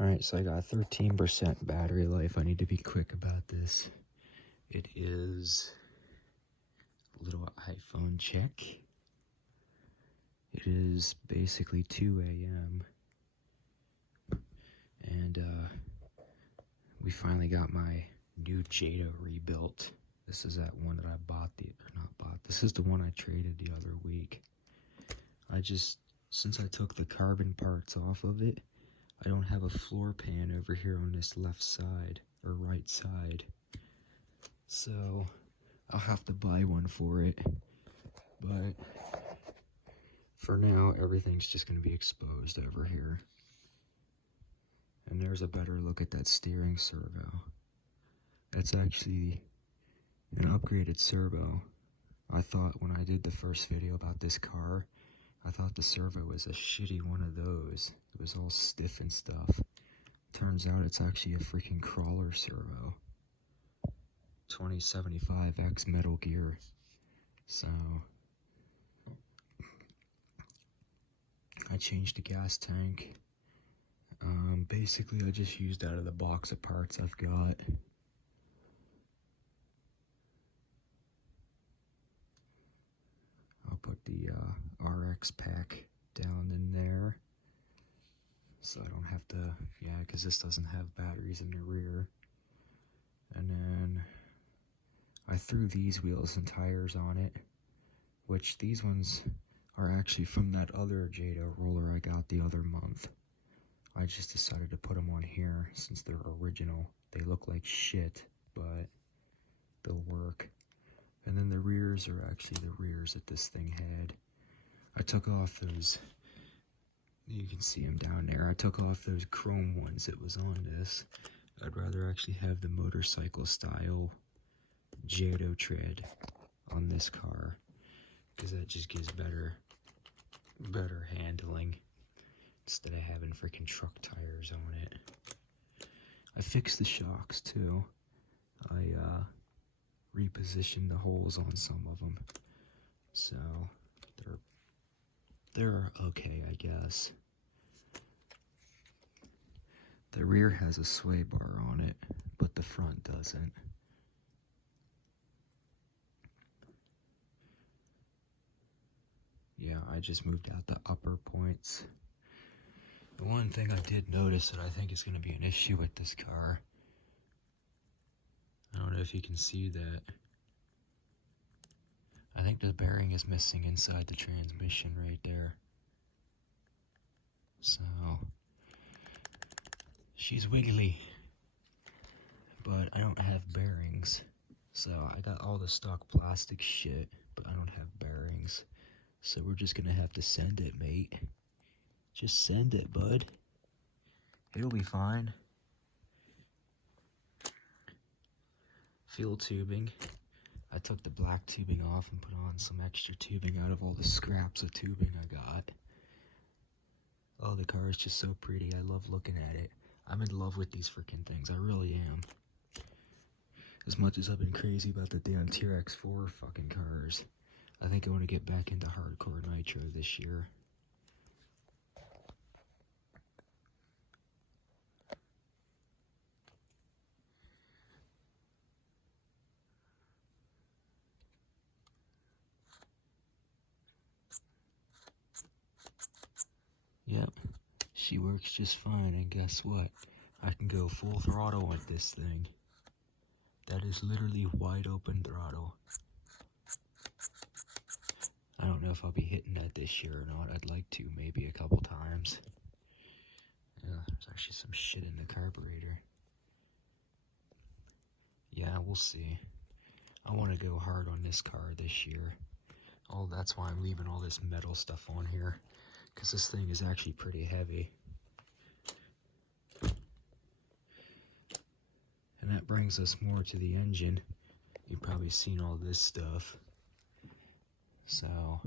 Alright, so I got 13% battery life. I need to be quick about this. It is a little iPhone check. It is basically 2 a.m. And we finally got my new Jato rebuilt. This is that one that I bought, this is the one I traded the other week. Since I took the carbon parts off of it, I don't have a floor pan over here on this left side, or right side. So, I'll have to buy one for it. But, for now, everything's just going to be exposed over here. And there's a better look at that steering servo. That's actually an upgraded servo. I thought when I did the first video about this car, I thought the servo was a shitty one of those. It was all stiff and stuff. Turns out it's actually a freaking crawler servo. 2075X Metal Gear. So, I changed the gas tank. Basically I just used out of the box of parts I've got. I'll put the RX pack down in there, so I don't have to, because this doesn't have batteries in the rear. And then I threw these wheels and tires on it, which these ones are actually from that other Jato roller I got the other month. I just decided to put them on here since they're original. They look like shit, but they'll work. And then the rears are actually the rears that this thing had. I took off those, you can see them down there. I took off those chrome ones that was on this. I'd rather actually have the motorcycle style Jato tread on this car, because that just gives better handling instead of having freaking truck tires on it. I fixed the shocks too. I repositioned the holes on some of them, so they're okay, I guess. The rear has a sway bar on it, but the front doesn't. Yeah, I just moved out the upper points. The one thing I did notice that I think is going to be an issue with this car, I don't know if you can see that, I think the bearing is missing inside the transmission right there. So, she's wiggly, but I don't have bearings. So I got all the stock plastic shit, but I don't have bearings. So we're just gonna have to send it, mate. Just send it, bud. It'll be fine. Fuel tubing. I took the black tubing off and put on some extra tubing out of all the scraps of tubing I got. Oh, the car is just so pretty. I love looking at it. I'm in love with these freaking things. I really am. As much as I've been crazy about the damn TRX4 fucking cars, I think I want to get back into hardcore nitro this year. Yep, she works just fine, and guess what? I can go full throttle with this thing. That is literally wide open throttle. I don't know if I'll be hitting that this year or not. I'd like to, maybe a couple times. Yeah, there's actually some shit in the carburetor. Yeah, we'll see. I want to go hard on this car this year. Oh, that's why I'm leaving all this metal stuff on here, because this thing is actually pretty heavy. And that brings us more to the engine. You've probably seen all this stuff. So,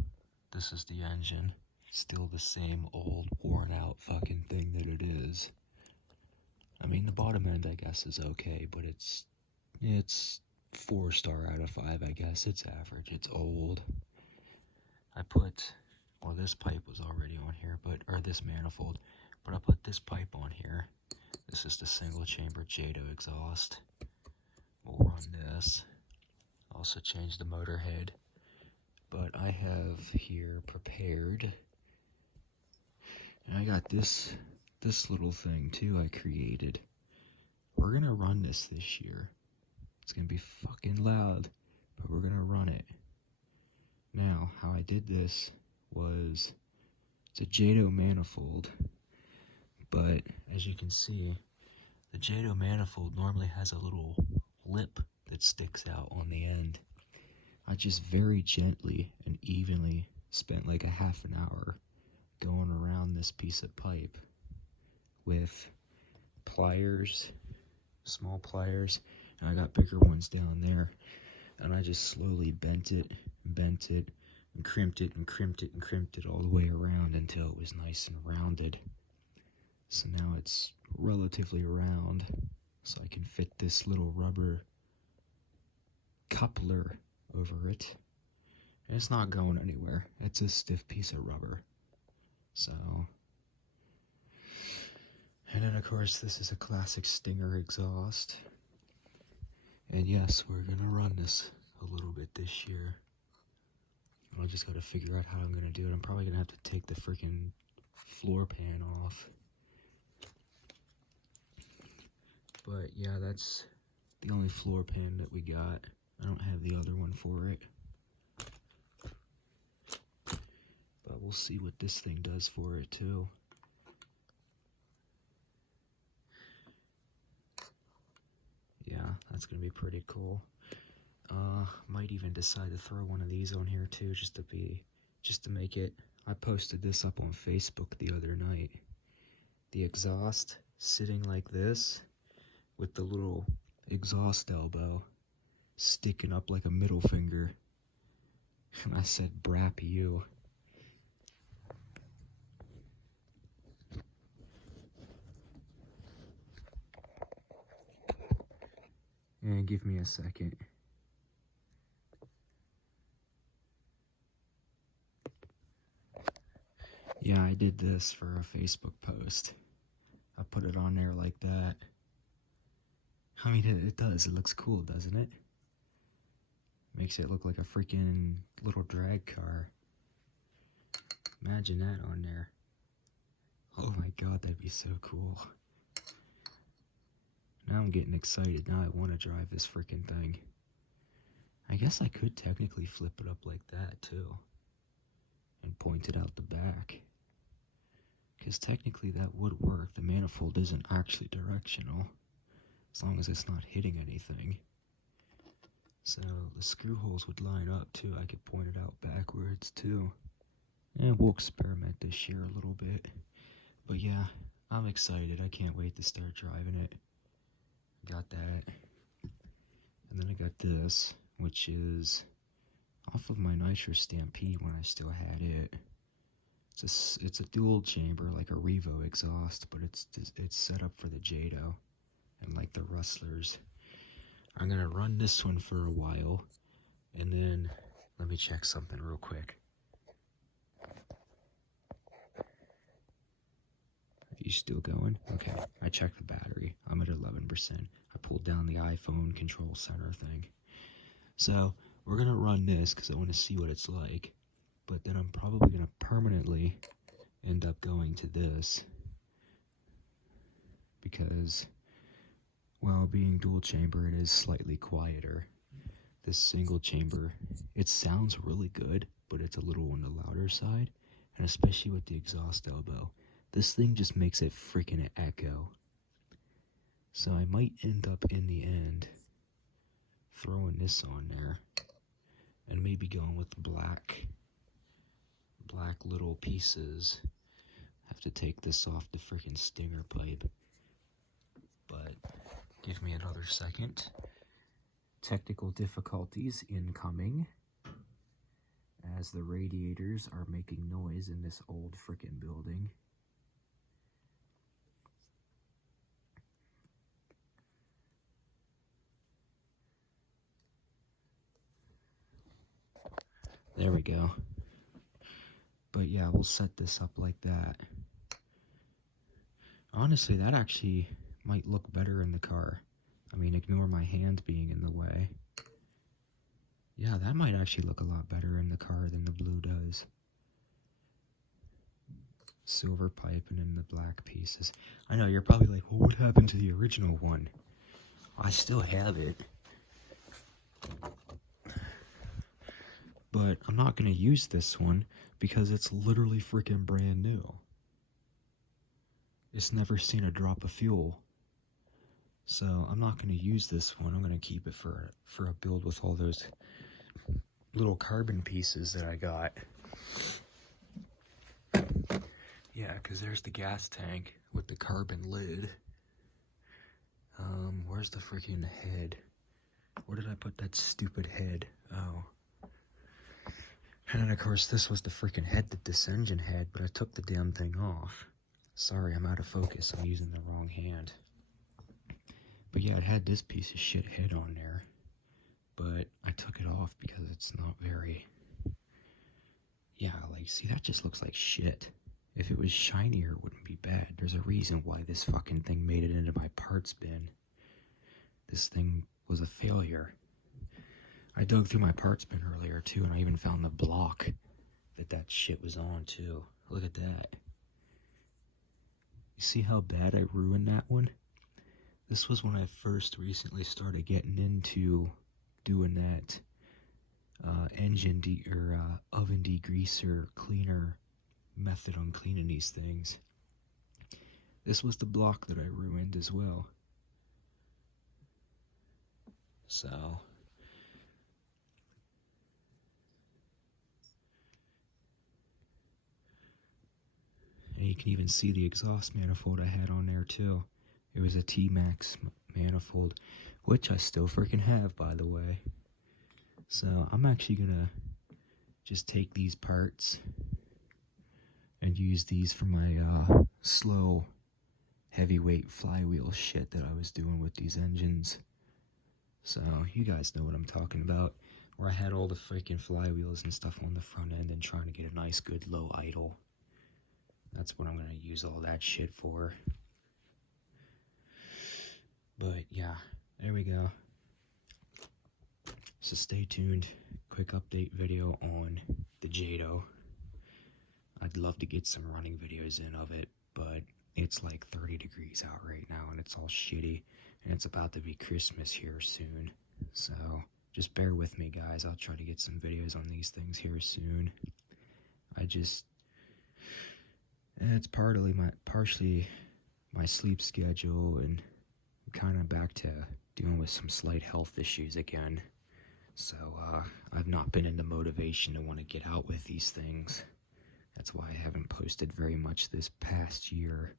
this is the engine. Still the same old, worn out fucking thing that it is. I mean, the bottom end, I guess, is okay, but it's 4-star out of 5, I guess. It's average. It's old. Well, this pipe was already on here, or this manifold, but I put this pipe on here This is the single chamber jato exhaust. We'll run this. Also change the motor head. But I have here prepared, and I got this little thing too I created. We're gonna run this year. It's gonna be fucking loud, but we're gonna run it. Now, how I did this was, it's a jato manifold, but as you can see, the jato manifold normally has a little lip that sticks out on the end. I just very gently and evenly spent like a half an hour going around this piece of pipe with pliers, small pliers, and I got bigger ones down there, and I just slowly bent it, and crimped it, and crimped it, and crimped it all the way around until it was nice and rounded. So now it's relatively round, so I can fit this little rubber coupler over it, and it's not going anywhere. It's a stiff piece of rubber. So, and then of course this is a classic Stinger exhaust, and yes, we're gonna run this a little bit this year. I just gotta figure out how I'm gonna do it. I'm probably gonna have to take the freaking floor pan off. But yeah, that's the only floor pan that we got. I don't have the other one for it. But we'll see what this thing does for it too. Yeah, that's gonna be pretty cool. Might even decide to throw one of these on here too, just to make it. I posted this up on Facebook the other night. The exhaust sitting like this with the little exhaust elbow sticking up like a middle finger. And I said, "Brap you." And give me a second. Yeah, I did this for a Facebook post. I put it on there like that. I mean, it does. It looks cool, doesn't it? Makes it look like a freaking little drag car. Imagine that on there. Oh my god, that'd be so cool. Now I'm getting excited. Now I want to drive this freaking thing. I guess I could technically flip it up like that too, and point it out the back. Because technically that would work. The manifold isn't actually directional, as long as it's not hitting anything. So the screw holes would line up too. I could point it out backwards too. And we'll experiment this year a little bit. But yeah, I'm excited. I can't wait to start driving it. Got that. And then I got this, which is off of my Nitro Stampede when I still had it. It's a dual chamber, like a Revo exhaust, but it's set up for the Jato and like the Rustlers. I'm gonna run this one for a while, and then let me check something real quick. Are you still going? Okay, I checked the battery. I'm at 11%. I pulled down the iPhone control center thing. So we're gonna run this because I want to see what it's like. But then I'm probably going to permanently end up going to this, because while being dual chamber, it is slightly quieter. This single chamber, it sounds really good, but it's a little on the louder side, and especially with the exhaust elbow, this thing just makes it freaking echo. So I might end up in the end throwing this on there, and maybe going with the black little pieces. Have to take this off the freaking Stinger pipe. But give me another second. Technical difficulties incoming, as the radiators are making noise in this old freaking building. There we go. But yeah, we'll set this up like that. Honestly, that actually might look better in the car. I mean, ignore my hand being in the way. Yeah, that might actually look a lot better in the car than the blue does. Silver piping and the black pieces. I know, you're probably like, well, what happened to the original one? I still have it. But I'm not going to use this one because it's literally freaking brand new. It's never seen a drop of fuel. So I'm not going to use this one. I'm going to keep it for a build with all those little carbon pieces that I got. Yeah, because there's the gas tank with the carbon lid. Where's the freaking head? Where did I put that stupid head? Oh. And then, of course, this was the freaking head that this engine had, but I took the damn thing off. Sorry, I'm out of focus. I'm using the wrong hand. But yeah, it had this piece of shit head on there. But I took it off because it's not very... Yeah, like, see, that just looks like shit. If it was shinier, it wouldn't be bad. There's a reason why this fucking thing made it into my parts bin. This thing was a failure. I dug through my parts bin earlier, too, and I even found the block that shit was on, too. Look at that. You see how bad I ruined that one? This was when I first recently started getting into doing that oven degreaser cleaner method on cleaning these things. This was the block that I ruined as well. So... And you can even see the exhaust manifold I had on there too. It was a T-Max manifold, which I still freaking have, by the way. So I'm actually gonna just take these parts and use these for my slow heavyweight flywheel shit that I was doing with these engines. So you guys know what I'm talking about, where I had all the freaking flywheels and stuff on the front end and trying to get a nice good low idle. That's what I'm going to use all that shit for. But yeah, there we go. So stay tuned. Quick update video on the Jato. I'd love to get some running videos in of it, but it's like 30 degrees out right now and it's all shitty. And it's about to be Christmas here soon. So just bear with me, guys. I'll try to get some videos on these things here soon. It's partially my sleep schedule, and I'm kind of back to dealing with some slight health issues again. So I've not been in the motivation to want to get out with these things. That's why I haven't posted very much this past year.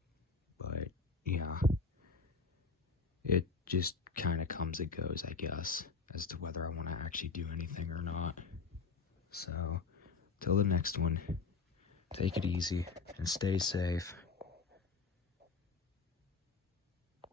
But yeah, it just kind of comes and goes, I guess, as to whether I want to actually do anything or not. So till the next one. Take it easy and stay safe.